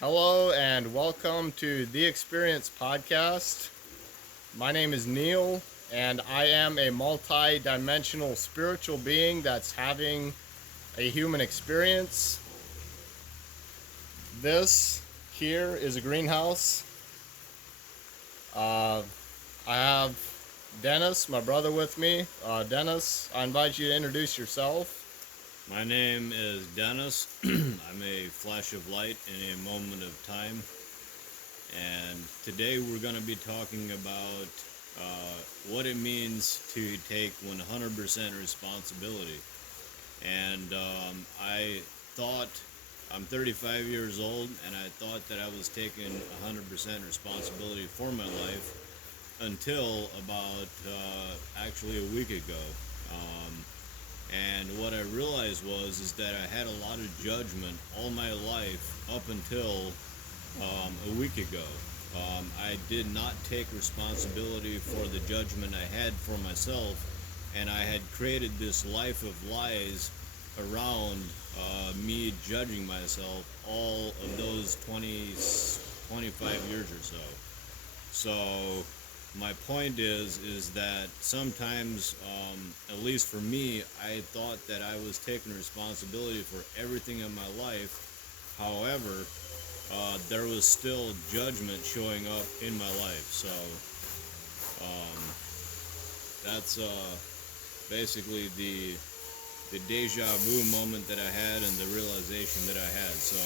Hello and welcome to The Experience Podcast. My name is Neil, and I am a multi-dimensional spiritual being that's having a human experience. This here is a greenhouse. I have Dennis, my brother, with me. Dennis, I invite you to introduce yourself. My name is Dennis. I'm a flash of light in a moment of time. And today we're going to be talking about what it means to take 100% responsibility. And I thought, I'm 35 years old, and I thought that I was taking 100% responsibility for my life until about actually a week ago. Um, and what I realized is that I had a lot of judgment all my life up until a week ago. I did not take responsibility for the judgment I had for myself, and I had created this life of lies around me judging myself all of those 25 years or so. So my point is that sometimes, at least for me, I thought that I was taking responsibility for everything in my life. However, there was still judgment showing up in my life. So um, that's basically the deja vu moment that I had and the realization that I had. So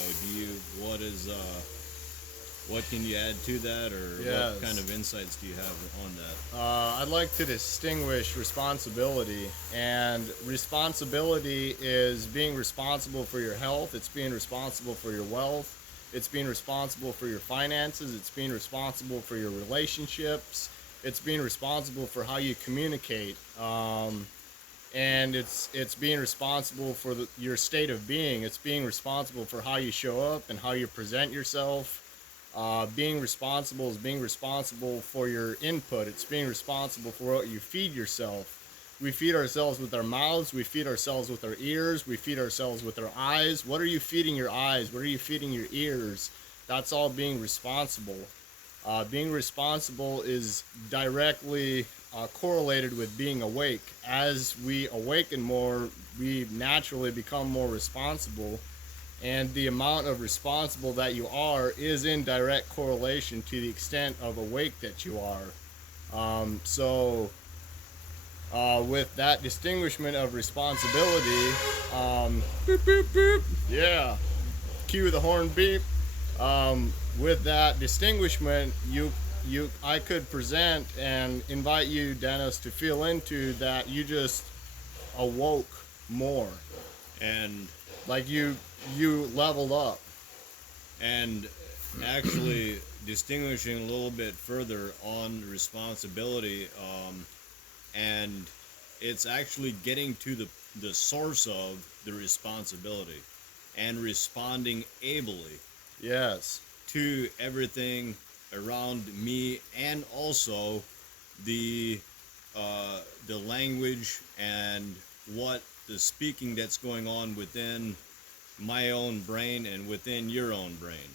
what can you add to that, or Yes. what kind of insights do you have on that? I'd like to distinguish responsibility. And responsibility is being responsible for your health, it's being responsible for your wealth, it's being responsible for your finances, it's being responsible for your relationships, it's being responsible for how you communicate. And it's being responsible for your state of being. It's being responsible for how you show up and how you present yourself. Being responsible is being responsible for your input. It's being responsible for what you feed yourself. We feed ourselves with our mouths. We feed ourselves with our ears. We feed ourselves with our eyes. What are you feeding your eyes? What are you feeding your ears? That's all being responsible. Being responsible is directly correlated with being awake. As we awaken more, we naturally become more responsible, and the amount of responsible that you are is in direct correlation to the extent of awake that you are. With that distinguishment of responsibility, boop, boop, boop, yeah, cue the horn beep. With that distinguishment, I could present and invite you, Dennis, to feel into that you just awoke more, And like you leveled up. and actually distinguishing a little bit further on responsibility, and it's actually getting to the source of the responsibility and responding ably Yes. to everything around me, and also the the language and what the speaking that's going on within my own brain and within your own brain,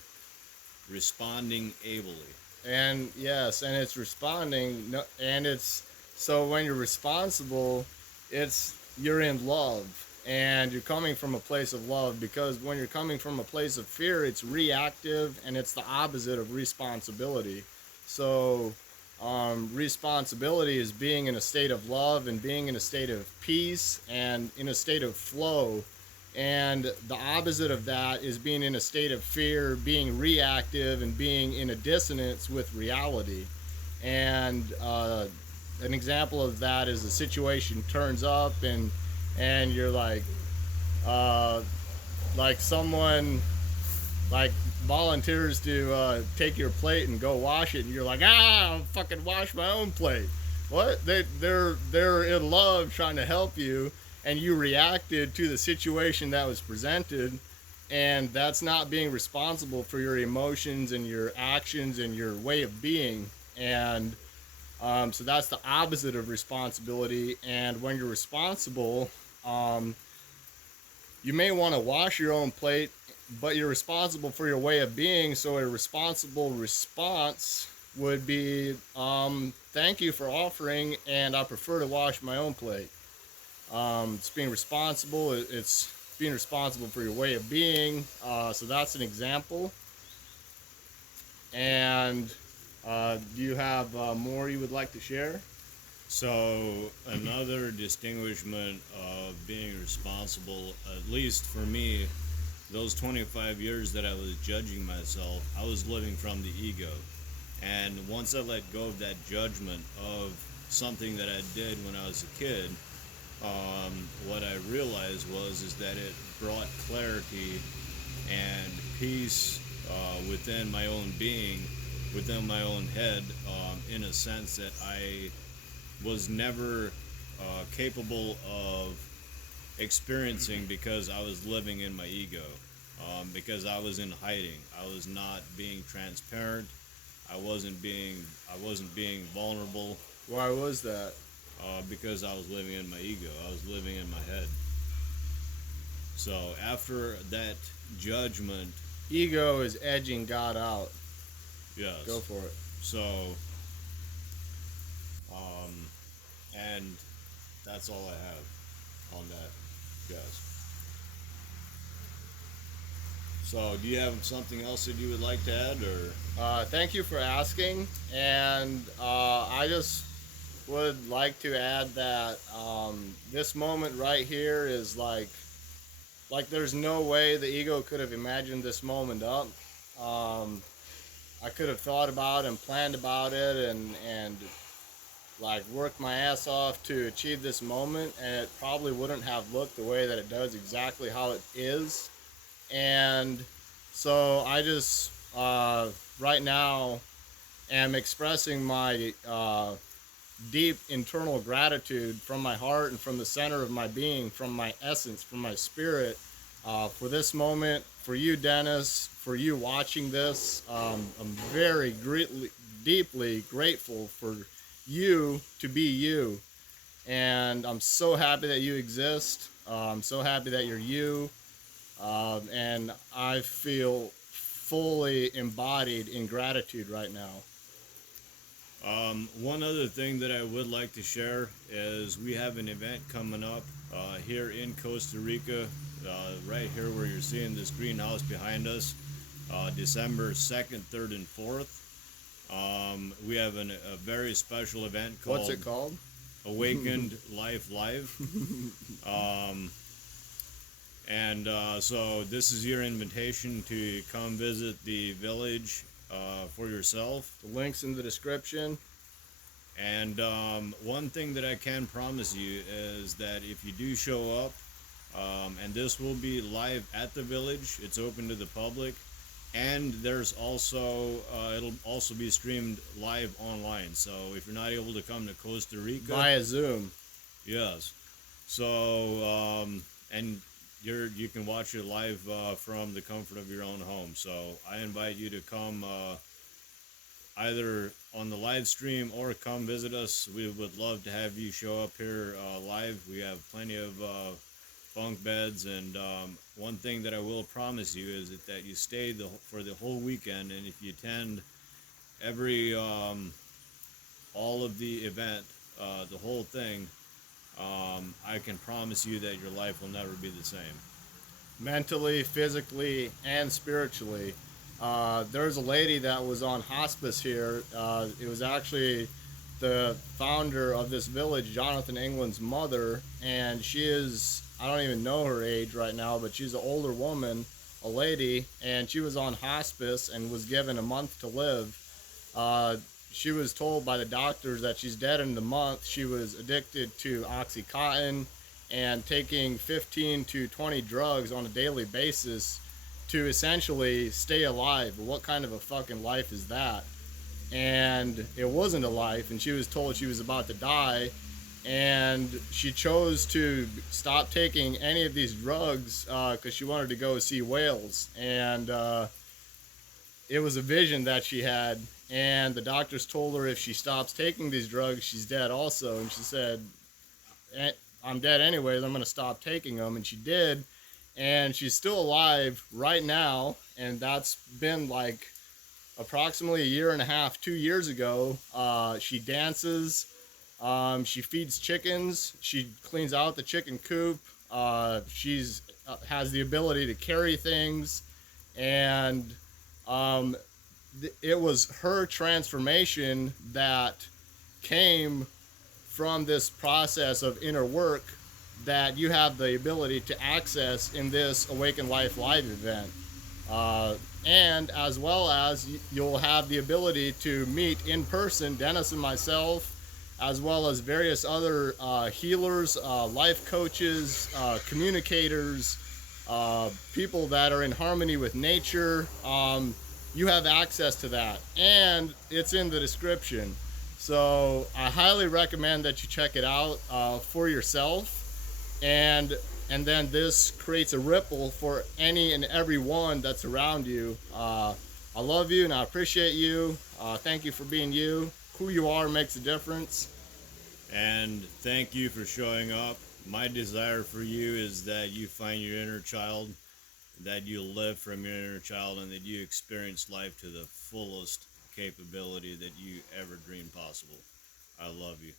responding ably. And yes, and it's responding, and it's so when you're responsible, it's you're in love, and you're coming from a place of love, because when you're coming from a place of fear, it's reactive, and it's the opposite of responsibility. So responsibility is being in a state of love and being in a state of peace and in a state of flow. And the opposite of that is being in a state of fear, being reactive, and being in a dissonance with reality. And an example of that is a situation turns up, and you're uh, like someone like volunteers to take your plate and go wash it, and you're like, I'll fucking wash my own plate. What? They're in love trying to help you, and you reacted to the situation that was presented, and that's not being responsible for your emotions and your actions and your way of being. And so that's the opposite of responsibility. And when you're responsible, um, you may want to wash your own plate but you're responsible for your way of being. So a responsible response would be, thank you for offering, and I prefer to wash my own plate. It's being responsible. It's being responsible for your way of being. So that's an example. And do you have more you would like to share? So another distinguishment of being responsible, at least for me, those 25 years that I was judging myself, I was living from the ego. And once I let go of that judgment of something that I did when I was a kid, what I realized was is that it brought clarity and peace within my own being, within my own head, in a sense that I was never capable of experiencing because I was living in my ego, because I was in hiding. I was not being transparent. I wasn't being vulnerable Why was that? because I was living in my ego. I was living in my head. So after that judgment, Ego is edging God out. Go yes. for it. So um, and that's all I have on that. Yes. So, do you have something else that you would like to add, or? Thank you for asking. And I just would like to add that this moment right here is like there's no way the ego could have imagined this moment up. Um, I could have thought about and planned about it and like worked my ass off to achieve this moment, and it probably wouldn't have looked the way that it does, exactly how it is. And so I just right now am expressing my deep internal gratitude from my heart and from the center of my being, from my essence, from my spirit, for this moment, for you, Dennis, for you watching this. I'm very deeply grateful for you to be you. And I'm so happy that you exist. I'm so happy that you're you. And I feel fully embodied in gratitude right now. One other thing that I would like to share is we have an event coming up here in Costa Rica, right here where you're seeing this greenhouse behind us, December 2nd, 3rd, and 4th. We have a very special event called What's it called? Awakened Life Live. Um, so this is your invitation to come visit the village for yourself. The link's in the description. And one thing that I can promise you is that if you do show up, and this will be live at the village, it's open to the public, and there's also it'll also be streamed live online. So if you're not able to come to Costa Rica, Via Zoom. yes. So and you can watch it live from the comfort of your own home. So I invite you to come either on the live stream or come visit us. We would love to have you show up here live. We have plenty of bunk beds, and one thing that I will promise you is that you stay for the whole weekend, and if you attend every all of the event, the whole thing, I can promise you that your life will never be the same. Mentally, physically, and spiritually. There's a lady that was on hospice here. It was actually the founder of this village, Jonathan England's mother, and she is, I don't even know her age right now, but she's an older woman, a lady, and she was on hospice and was given a month to live. She was told by the doctors that she's dead in the month. She was addicted to Oxycontin and taking 15 to 20 drugs on a daily basis to essentially stay alive. But what kind of a fucking life is that? And it wasn't a life, and she was told she was about to die, and she chose to stop taking any of these drugs because she wanted to go see whales. And it was a vision that she had, and the doctors told her if she stops taking these drugs, she's dead also. And she said, I'm dead anyways, I'm going to stop taking them. And she did. and she's still alive right now. And that's been like approximately a year and a half, 2 years ago. She dances, she feeds chickens, she cleans out the chicken coop. She's has the ability to carry things, and um, it was her transformation that came from this process of inner work that you have the ability to access in this Awaken Life Live event. Uh, and as well as you'll have the ability to meet in person Dennis and myself, as well as various other healers, life coaches, communicators, people that are in harmony with nature. You have access to that, and it's in the description. So I highly recommend that you check it out for yourself, and then this creates a ripple for any and every one that's around you. I love you and I appreciate you. Thank you for being you. Who you are makes a difference. And thank you for showing up. My desire for you is that you find your inner child, that you live from your inner child, and that you experience life to the fullest capability that you ever dreamed possible. I love you.